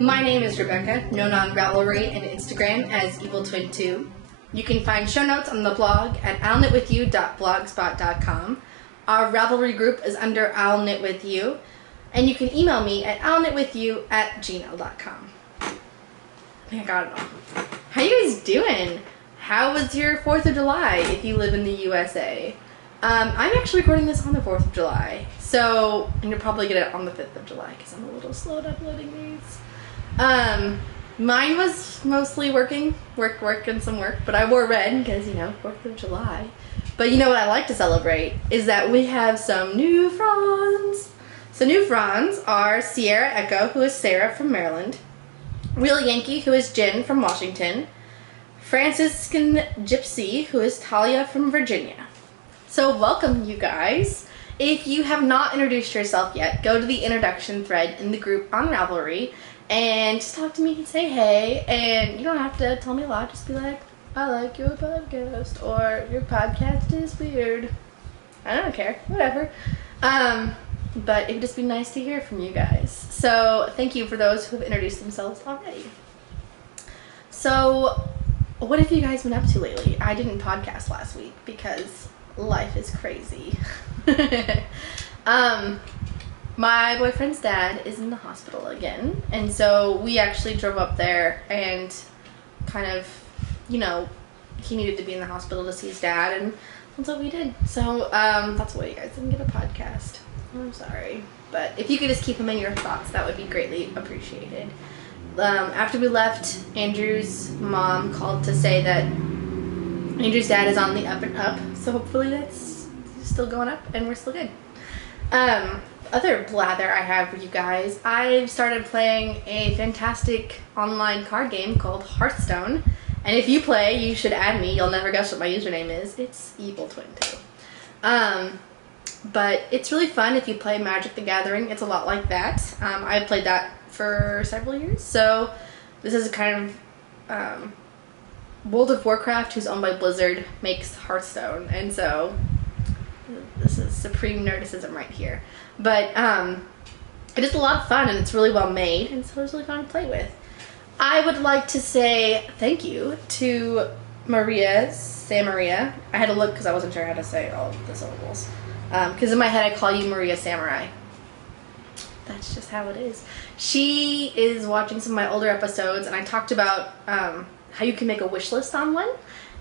My name is Rebecca, known on Ravelry and Instagram as EvilTwin2. You can find show notes on the blog at owlknitwithyou.blogspot.com. Our Ravelry group is under owlknitwithyou, and you can email me at owlknitwithyou@gmail.com. I think I got it all. How you guys doing? How was your 4th of July if you live in the USA? I'm actually recording this on the 4th of July, so I'm going to probably get it on the 5th of July because I'm a little slow at uploading these. Mine was mostly work and some work, but I wore red because, 4th of July. But you know what I like to celebrate is that we have some new fronds. So new fronds are Sierra Echo, who is Sarah from Maryland, Real Yankee, who is Jen from Washington, Franciscan Gypsy, who is Talia from Virginia. So welcome, you guys. If you have not introduced yourself yet, go to the introduction thread in the group on Ravelry and just talk to me and say hey. And you don't have to tell me a lot. Just be like, I like your podcast, or your podcast is weird. I don't care. Whatever. But it would just be nice to hear from you guys. So thank you for those who have introduced themselves already. So what have you guys been up to lately? I didn't podcast last week because life is crazy. My boyfriend's dad is in the hospital again, and so we actually drove up there and kind of, he needed to be in the hospital to see his dad, and that's what we did. So that's why you guys didn't get a podcast. I'm sorry, but if you could just keep him in your thoughts, that would be greatly appreciated. After we left, Andrew's mom called to say that Andrew's dad is on the up and up, so hopefully that's still going up and we're still good. Other blather I have for you guys, I've started playing a fantastic online card game called Hearthstone, and if you play, you should add me. You'll never guess what my username is. It's EvilTwin2. But it's really fun if you play Magic the Gathering. It's a lot like that. I've played that for several years, so this is a kind of World of Warcraft, who's owned by Blizzard, makes Hearthstone, and so this is supreme nerdicism right here. But it is a lot of fun, and it's really well made, and so it's really fun to play with. I would like to say thank you to Maria Samaria. I had to look because I wasn't sure how to say all of the syllables. Because in my head I call you Maria Samurai. That's just how it is. She is watching some of my older episodes, and I talked about how you can make a wish list on one,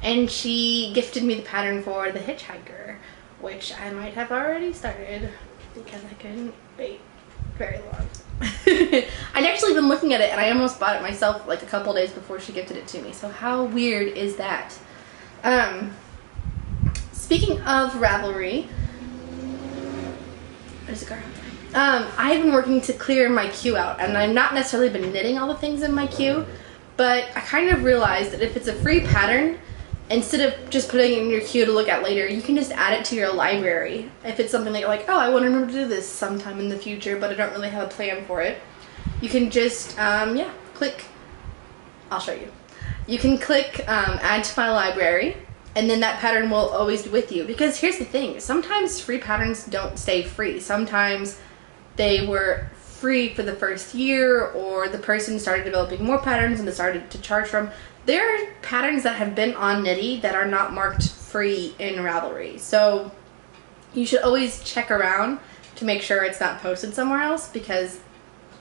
and she gifted me the pattern for The Hitchhiker, which I might have already started because I couldn't wait very long. I'd actually been looking at it, and I almost bought it myself like a couple days before she gifted it to me, so how weird is that? Speaking of Ravelry, there's a car. I've been working to clear my queue out, and I've not necessarily been knitting all the things in my queue, but I kind of realized that if it's a free pattern, instead of just putting it in your queue to look at later, you can just add it to your library. If it's something that you're like, oh, I want to remember to do this sometime in the future, but I don't really have a plan for it, you can just, click, I'll show you. You can click add to my library, and then that pattern will always be with you. Because here's the thing, sometimes free patterns don't stay free. Sometimes they were free for the first year, or the person started developing more patterns and they started to charge from. There are patterns that have been on Knitty that are not marked free in Ravelry. So you should always check around to make sure it's not posted somewhere else, because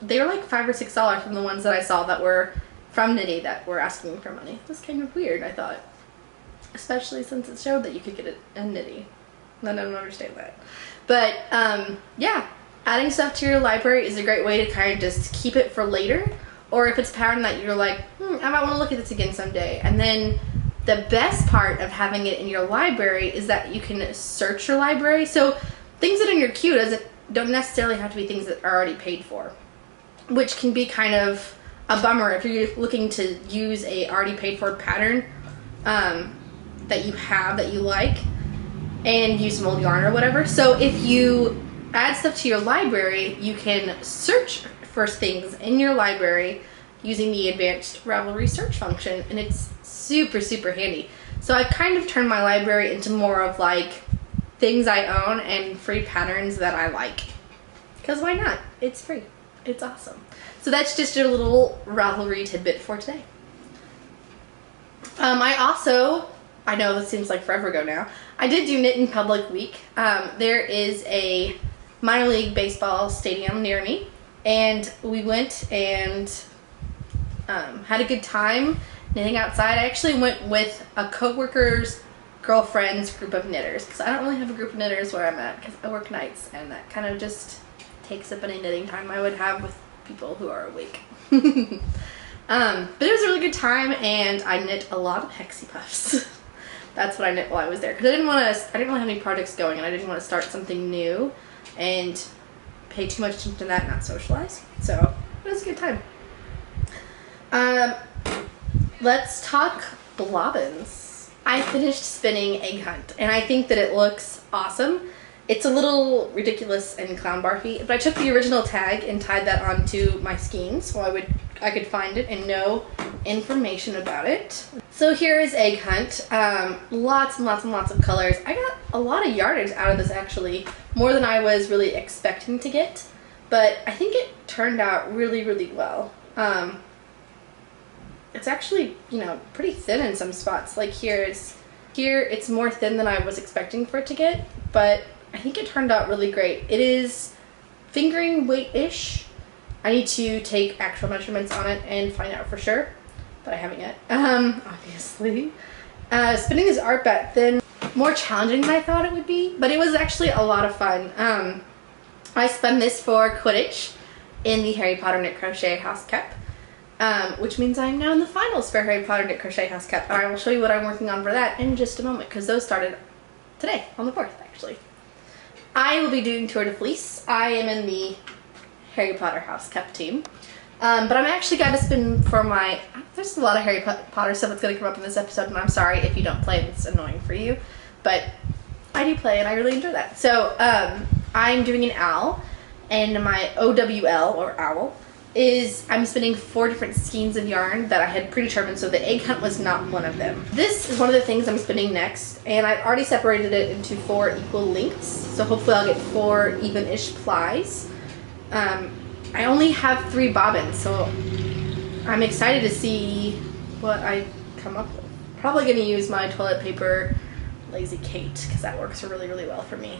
they were like $5 or $6 from the ones that I saw that were from Knitty that were asking for money. It was kind of weird, I thought. Especially since it showed that you could get it in Knitty. I don't understand that. But, yeah. Adding stuff to your library is a great way to kind of just keep it for later. Or if it's a pattern that you're like, I might want to look at this again someday. And then the best part of having it in your library is that you can search your library. So things that are in your queue don't necessarily have to be things that are already paid for, which can be kind of a bummer if you're looking to use a already paid for pattern that you have, that you like, and use some old yarn or whatever. So if you add stuff to your library, you can search for things in your library using the advanced Ravelry search function, and it's super, super handy. So I've kind of turned my library into more of like things I own and free patterns that I like. Because why not? It's free. It's awesome. So that's just a little Ravelry tidbit for today. I know this seems like forever ago now, I did do Knit in Public Week. There is a minor league baseball stadium near me, and we went and had a good time knitting outside. I actually went with a coworker's girlfriend's group of knitters, because I don't really have a group of knitters where I'm at, because I work nights, and that kind of just takes up any knitting time I would have with people who are awake. But it was a really good time, and I knit a lot of Hexie Puffs. That's what I knit while I was there, because I didn't really have any projects going, and I didn't want to start something new and pay too much attention to that and not socialize. So it was a good time. Let's talk blobbins. I finished spinning Egg Hunt, and I think that it looks awesome. It's a little ridiculous and clown barfy, but I took the original tag and tied that onto my skeins so I could find it and know information about it. So here is Egg Hunt. Lots and lots and lots of colors. I got a lot of yardage out of this, actually, more than I was really expecting to get, but I think it turned out really, really well. It's actually, you know, pretty thin in some spots. Like here it's more thin than I was expecting for it to get, but I think it turned out really great. It is fingering weight-ish. I need to take actual measurements on it and find out for sure, but I haven't yet, obviously. Spinning this art bat thin, more challenging than I thought it would be, but it was actually a lot of fun. I spun this for Quidditch in the Harry Potter Knit Crochet House Cup, which means I'm now in the finals for Harry Potter Knit Crochet House Cup, and I will show you what I'm working on for that in just a moment, because those started today, on the 4th, actually. I will be doing Tour de Fleece. I am in the Harry Potter House Cup team. But I'm actually got to spin for my... There's a lot of Harry Potter stuff that's going to come up in this episode, and I'm sorry if you don't play and it's annoying for you. But I do play, and I really enjoy that. So I'm doing an owl, and my OWL, or owl, is I'm spinning 4 different skeins of yarn that I had predetermined, so the Egg Hunt was not one of them. This is one of the things I'm spinning next, and I've already separated it into 4 equal lengths, so hopefully I'll get 4 even-ish plies. I only have 3 bobbins, so I'm excited to see what I come up with. Probably going to use my toilet paper Lazy Kate, because that works really, really well for me.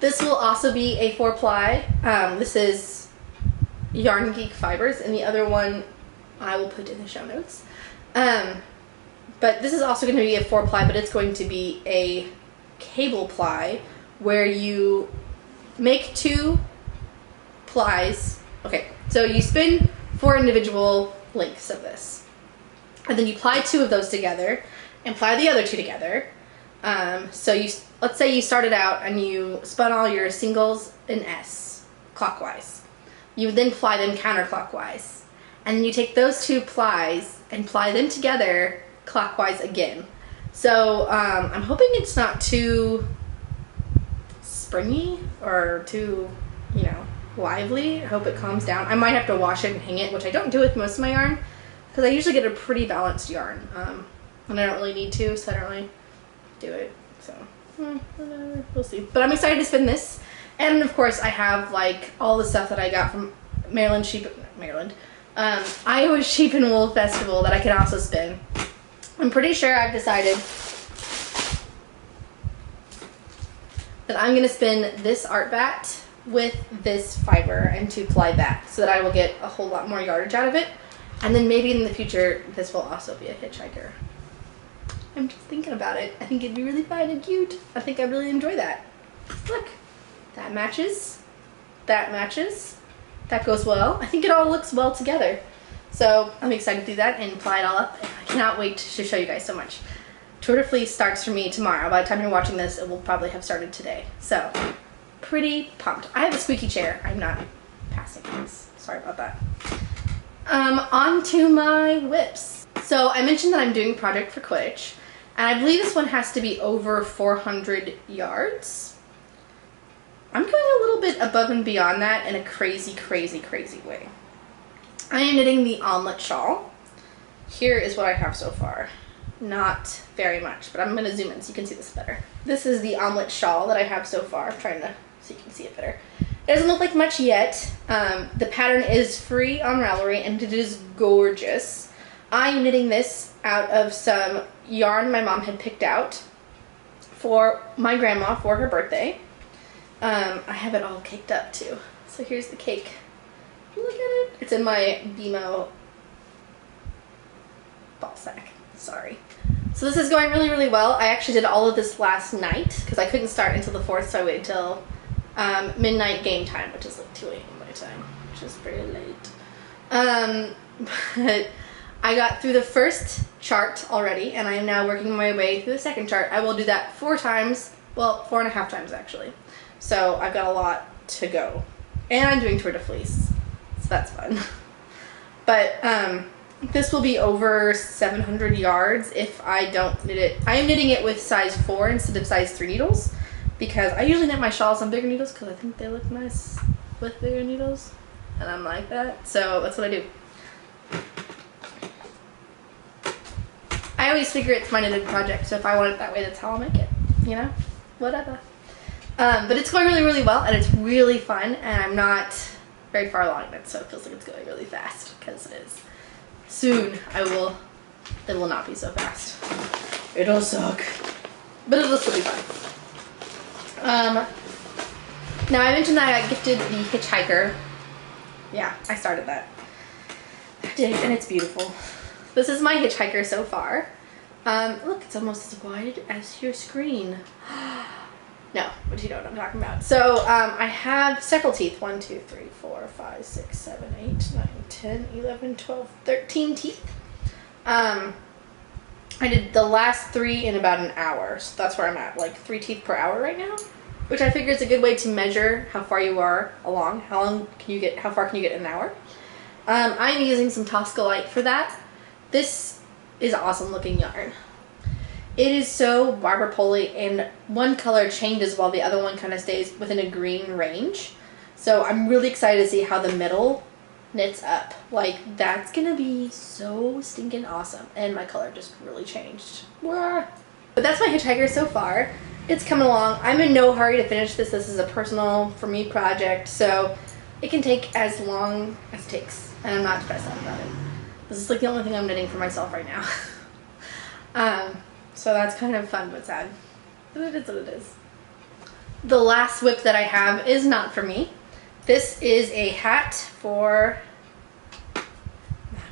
This will also be a 4-ply. This is Yarn Geek Fibers, and the other one I will put in the show notes. But this is also going to be a 4-ply, but it's going to be a cable ply where you make 2 plies. Okay, so you spin 4 individual lengths of this, and then you ply 2 of those together and ply the other 2 together. So let's say you started out and you spun all your singles in S clockwise. You would then ply them counterclockwise, and then you take those 2 plies and ply them together clockwise again. So I'm hoping it's not too springy or too, you know, lively. I hope it calms down. I might have to wash it and hang it, which I don't do with most of my yarn, because I usually get a pretty balanced yarn, and I don't really need to, so I don't really do it. So whatever, we'll see. But I'm excited to spin this, and of course I have like all the stuff that I got from Iowa Sheep and Wool Festival that I can also spin. I'm pretty sure I've decided that I'm going to spin this art bat with this fiber and 2-ply that, so that I will get a whole lot more yardage out of it. And then maybe in the future this will also be a hitchhiker. I'm just thinking about it. I think it'd be really fun and cute. I think I'd really enjoy that. Look, that matches. That matches. That goes well. I think it all looks well together. So I'm excited to do that and ply it all up. I cannot wait to show you guys so much. Tour de Fleece starts for me tomorrow. By the time you're watching this, it will probably have started today. So, pretty pumped. I have a squeaky chair. I'm not passing this. Sorry about that. On to my whips. So I mentioned that I'm doing a project for Quidditch, and I believe this one has to be over 400 yards. I'm going a little bit above and beyond that in a crazy, crazy, crazy way. I am knitting the omelet shawl. Here is what I have so far. Not very much, but I'm gonna zoom in so you can see this better. This is the omelet shawl that I have so far. I'm trying to so you can see it better. It doesn't look like much yet. The pattern is free on Ravelry and it is gorgeous. I'm knitting this out of some yarn my mom had picked out for my grandma for her birthday. I have it all caked up too. So here's the cake. Look at it. It's in my BMO ball sack. Sorry. So this is going really, really well. I actually did all of this last night because I couldn't start until the 4th, so I waited till midnight game time, which is like 2 a.m. my time, which is pretty late. But I got through the first chart already, and I am now working my way through the second chart. I will do that 4 times, well, 4.5 times actually. So I've got a lot to go. And I'm doing Tour de Fleece, so that's fun. But this will be over 700 yards if I don't knit it. I am knitting it with size 4 instead of size 3 needles because I usually knit my shawls on bigger needles because I think they look nice with bigger needles, and I'm like that, so that's what I do. I always figure it's my knitted project, so if I want it that way, that's how I'll make it, you know? Whatever. But it's going really, really well, and it's really fun, and I'm not very far along in it, so it feels like it's going really fast, because it is. Soon, it will not be so fast. It'll suck. But it'll still be fun. Now I mentioned that I got gifted the Hitchhiker. Yeah, I started that. I did, and it's beautiful. This is my Hitchhiker so far. Look, it's almost as wide as your screen. No, but you know what I'm talking about. So I have several teeth. 1, 2, 3, 4, 5, 6, 7, 8, 9, 10, 11, 12, 13 teeth. I did the last 3 in about an hour. So that's where I'm at, like 3 teeth per hour right now. Which I figure is a good way to measure how far you are along. How far can you get in an hour? I'm using some Tosca Light for that. This is awesome looking yarn. It is so Barber Poli, and one color changes while the other one kind of stays within a green range. So I'm really excited to see how the middle knits up. Like, that's gonna be so stinking awesome. And my color just really changed. But that's my Hitchhiker so far. It's coming along. I'm in no hurry to finish this. This is a personal, for me, project. So it can take as long as it takes. And I'm not stressed out about it. This is like the only thing I'm knitting for myself right now. So that's kind of fun but sad. But it is what it is. The last whip that I have is not for me. This is a hat for my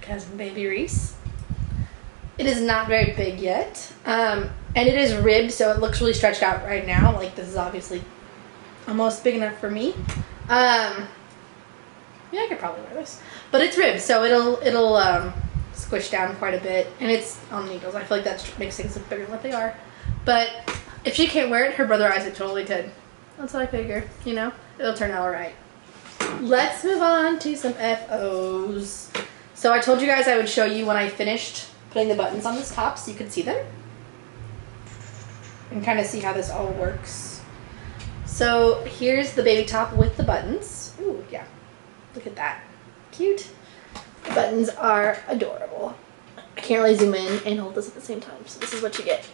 cousin Baby Reese. It is not very big yet. And it is ribbed, so it looks really stretched out right now. Like, this is obviously almost big enough for me. Yeah, I could probably wear this. But it's ribbed, so it'll squish down quite a bit, and it's on needles. I feel like that makes things look bigger than what they are. But if she can't wear it, her brother Isaac totally could. That's what I figure, you know? It'll turn out alright. Let's move on to some FOs. So I told you guys I would show you when I finished putting the buttons on this top so you could see them. And kind of see how this all works. So here's the baby top with the buttons. Ooh, yeah. Look at that. Cute. The buttons are adorable. I can't really zoom in and hold this at the same time, so this is what you get.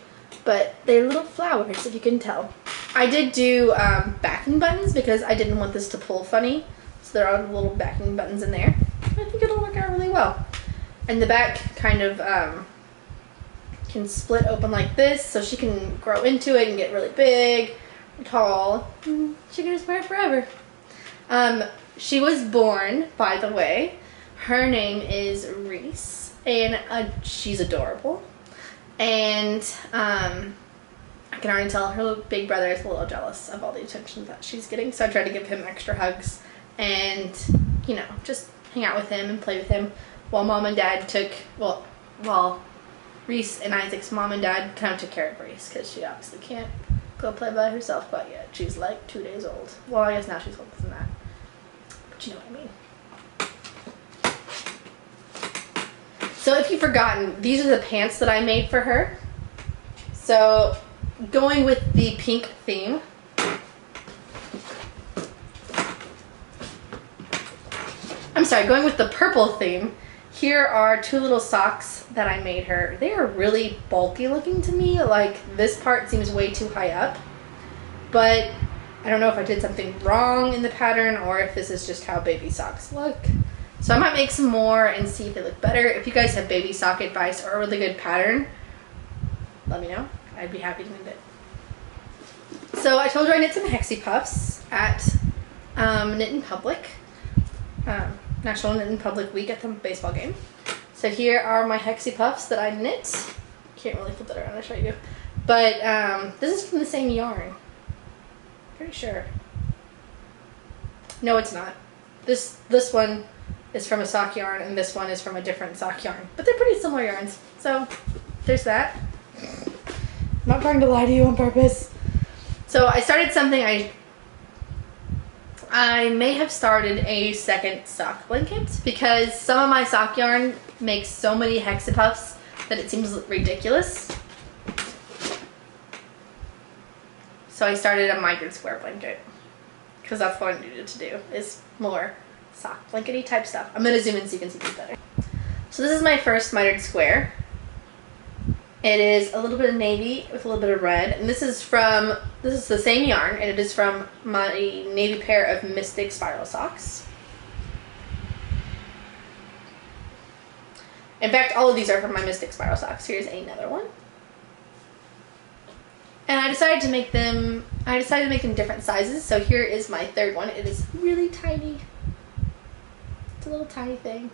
But they're little flowers, if you can tell. I did do backing buttons because I didn't want this to pull funny. So there are little backing buttons in there. I think it'll work out really well. And the back kind of can split open like this, so she can grow into it and get really big, tall. She can just wear it forever. She was born, by the way. Her name is Reese, and she's adorable. And I can already tell her big brother is a little jealous of all the attention that she's getting, so I tried to give him extra hugs and, you know, just hang out with him and play with him while Mom and Dad while Reese and Isaac's mom and dad kind of took care of Reese because she obviously can't go play by herself quite yet. She's like 2 days old. Well, I guess now she's older than that. But you know what I mean. So if you've forgotten, these are the pants that I made for her. So going with the pink theme, going with the purple theme, Here are two little socks that I made her. They are really bulky looking to me. Like, this part seems way too high up. But I don't know if I did something wrong in the pattern or if this is just how baby socks look. So I might make some more and see if they look better. If you guys have baby sock advice or a really good pattern, let me know. I'd be happy to knit it. So I told you I knit some Hexie Puffs at Knit in Public. National Knit in Public Week at the baseball game. So here are my Hexie Puffs that I knit. Can't really flip that around, I'll show you. But this is from the same yarn. Pretty sure. No, it's not. This one is from a sock yarn and this one is from a different sock yarn. But they're pretty similar yarns. So there's that. I'm not trying to lie to you on purpose. So I started something I may have started a second sock blanket because some of my sock yarn makes so many Hexie Puffs that it seems ridiculous. So I started a mitered square blanket because that's what I needed to do, is more sock blankety type stuff. I'm going to zoom in so you can see this better. So this is my first mitered square. It is a little bit of navy with a little bit of red, and this is the same yarn, and it is from my navy pair of Mystic Spiral socks. In fact, all of these are from my Mystic Spiral socks. Here's another one. And I decided to make them different sizes, so here is my third one. It is really tiny. It's a little tiny thing.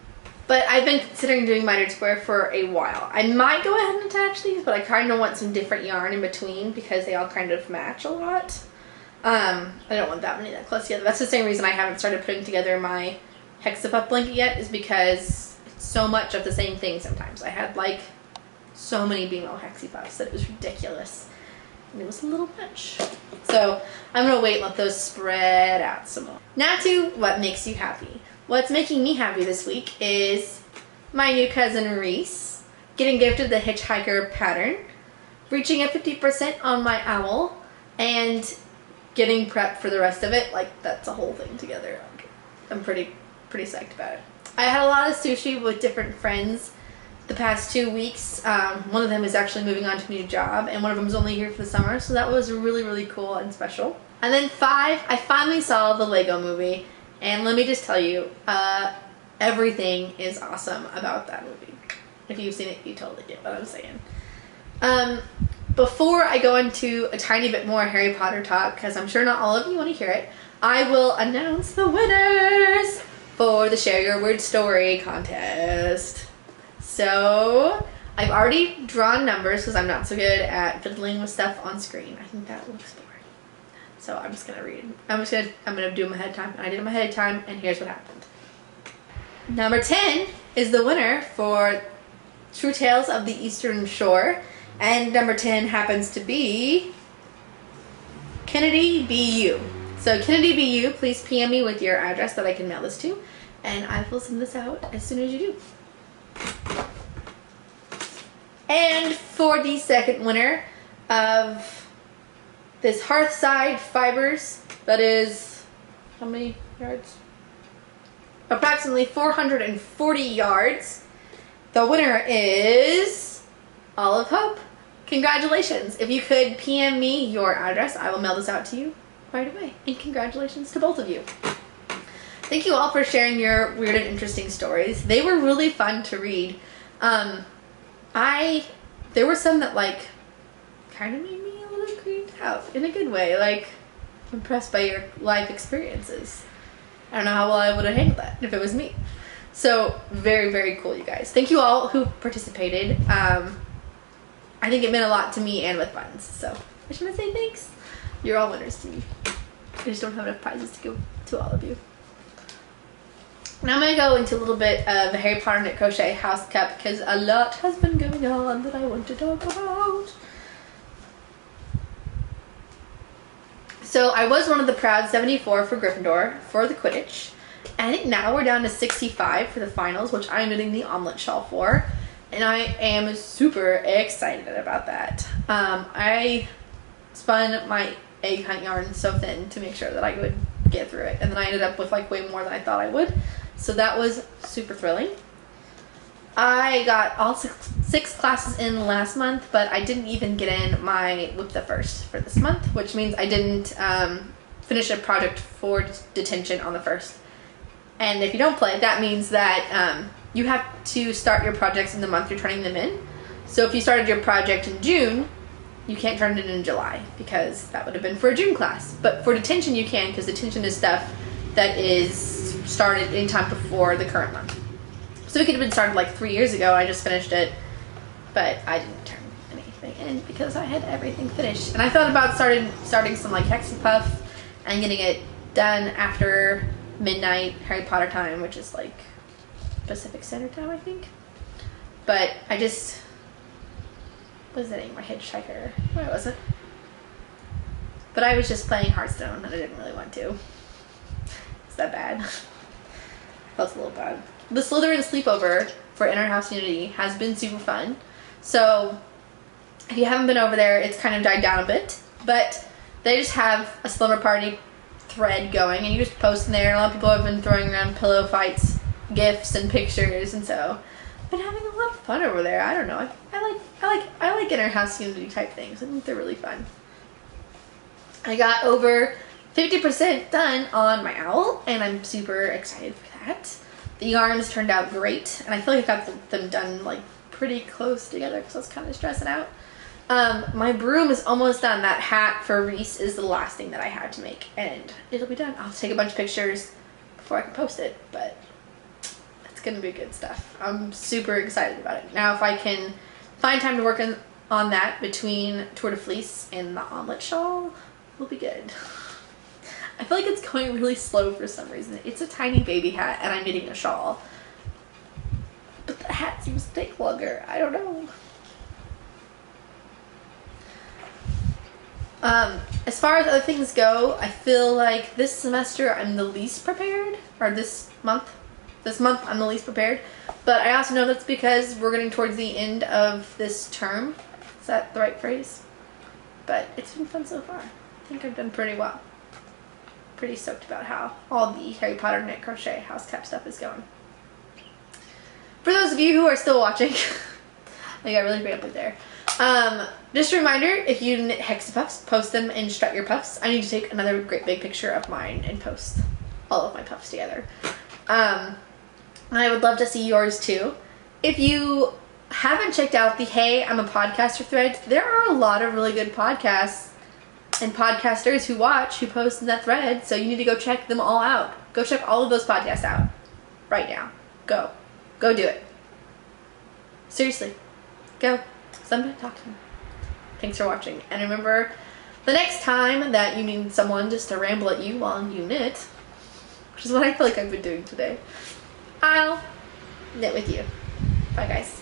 But I've been considering doing mitered square for a while. I might go ahead and attach these, but I kind of want some different yarn in between because they all kind of match a lot. I don't want that many that close together. That's the same reason I haven't started putting together my Hexie Puff blanket yet, is because it's so much of the same thing sometimes. I had like so many BMO Hexie Puffs that it was ridiculous. And it was a little much. So I'm going to wait and let those spread out some more. Now to what makes you happy. What's making me happy this week is my new cousin Reese getting gifted the Hitchhiker pattern, reaching a 50% on my owl, and getting prepped for the rest of it. Like, that's a whole thing together. I'm pretty psyched about it. I had a lot of sushi with different friends the past 2 weeks. One of them is actually moving on to a new job, and one of them is only here for the summer, so that was really, really cool and special. And then 5, I finally saw the Lego movie. And let me just tell you, everything is awesome about that movie. If you've seen it, you totally get what I'm saying. Before I go into a tiny bit more Harry Potter talk, because I'm sure not all of you want to hear it, I will announce the winners for the Share Your Weird Story contest. So, I've already drawn numbers because I'm not so good at fiddling with stuff on screen. I think that looks boring. So I'm just gonna read. I'm gonna do them ahead of time. I did them ahead of time, and here's what happened. Number 10 is the winner for True Tales of the Eastern Shore, and number 10 happens to be Kennedy BU. So Kennedy BU, please PM me with your address that I can mail this to, and I will send this out as soon as you do. And for the second winner of this Hearthside Fibers, that is, how many yards? Approximately 440 yards. The winner is Olive Hope. Congratulations. If you could PM me your address, I will mail this out to you right away. And congratulations to both of you. Thank you all for sharing your weird and interesting stories. They were really fun to read. There were some that like kind of made me a little creeped out in a good way. Like, impressed by your life experiences. I don't know how well I would have handled that if it was me. So very, very cool, you guys. Thank you all who participated. I think it meant a lot to me and with Buttons. So I just want to say thanks. You're all winners to me. I just don't have enough prizes to give to all of you. Now I'm going to go into a little bit of the Harry Potter Knit Crochet House Cup because a lot has been going on that I want to talk about. So I was one of the proud 74 for Gryffindor for the Quidditch. And I think now we're down to 65 for the finals, which I'm knitting the omelet shawl for. And I am super excited about that. I spun my egg hunt yarn so thin to make sure that I would get through it. And then I ended up with like way more than I thought I would. So that was super thrilling. I got all six classes in last month, but I didn't even get in my WIP the first for this month, which means I didn't finish a project for detention on the first. And if you don't play, that means that you have to start your projects in the month you're turning them in. So if you started your project in June, you can't turn it in July because that would have been for a June class. But for detention you can, because detention is stuff that is started in time before the current month. So it could have been started like 3 years ago. I just finished it, but I didn't turn anything in because I had everything finished. And I thought about starting some like Hexapuff and getting it done after midnight Harry Potter time, which is like Pacific Standard Time, I think. But I just was hitting my Hitchhiker. Where was it? But I was just playing Hearthstone and I didn't really want to. Is that bad? Felt a little bad. The Slytherin sleepover for Inner House Unity has been super fun. So if you haven't been over there, it's kind of died down a bit. But they just have a slumber party thread going and you just post in there. A lot of people have been throwing around pillow fights, gifs, and pictures, and so I've been having a lot of fun over there. I don't know. I like Inner House Unity type things. I think they're really fun. I got over 50% done on my owl, and I'm super excited for that. The yarns turned out great, and I feel like I got them done like pretty close together because I was kind of stressing out. My broom is almost done. That hat for Reese is the last thing that I had to make, and it'll be done. I'll take a bunch of pictures before I can post it, but it's gonna be good stuff. I'm super excited about it. Now if I can find time to work on that between Tour de Fleece and the omelet shawl, we'll be good. I feel like it's going really slow for some reason. It's a tiny baby hat and I'm knitting a shawl. But the hat seems to take longer. I don't know. As far as other things go, I feel like this semester I'm the least prepared. Or this month I'm the least prepared. But I also know that's because we're getting towards the end of this term. Is that the right phrase? But it's been fun so far. I think I've done pretty well. Pretty stoked about how all the Harry Potter knit crochet house cap stuff is going. For those of you who are still watching, I got really great up there. Just a reminder, if you knit Hexapuffs, post them in Strut Your Puffs. I need to take another great big picture of mine and post all of my puffs together. I would love to see yours too. If you haven't checked out the Hey, I'm a Podcaster thread, there are a lot of really good podcasts and podcasters who post in that thread, so you need to go check them all out. Go check all of those podcasts out right now. Go do it. Seriously, go. Somebody talk to me. Thanks for watching, and remember, the next time that you need someone just to ramble at you while you knit, which is what I feel like I've been doing today, I'll knit with you. Bye guys.